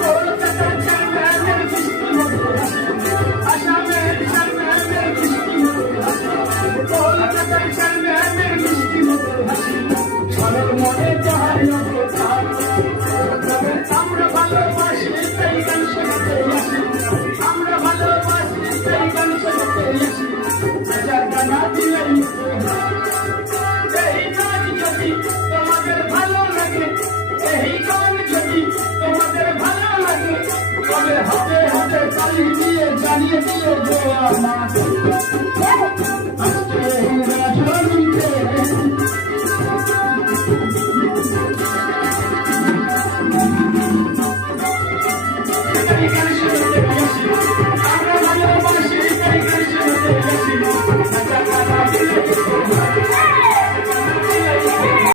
কলকাতার চ্যাম্পিয়নের মিষ্টি মধুর হাসি, আসামের চ্যাম্পিয়নের মিষ্টি মধুর হাসি, কলকাতার চ্যাম্পিয়নের মিষ্টি মধুর হাসি, সরল মনে যাহার অবতার। আমরা ভালোবাসি তাই গান শোনাতে আসি, আমরা ভালোবাসি তাই গান শোনাতে আসি, হাজার গানা দিলেই এই গান যদি তোমাদের ভালো লাগে, এই গান যদি তোমাদের ভালো লাগে, তবে হাতে হাতে তালি দিয়ে জানিয়ে দিও গো আমার।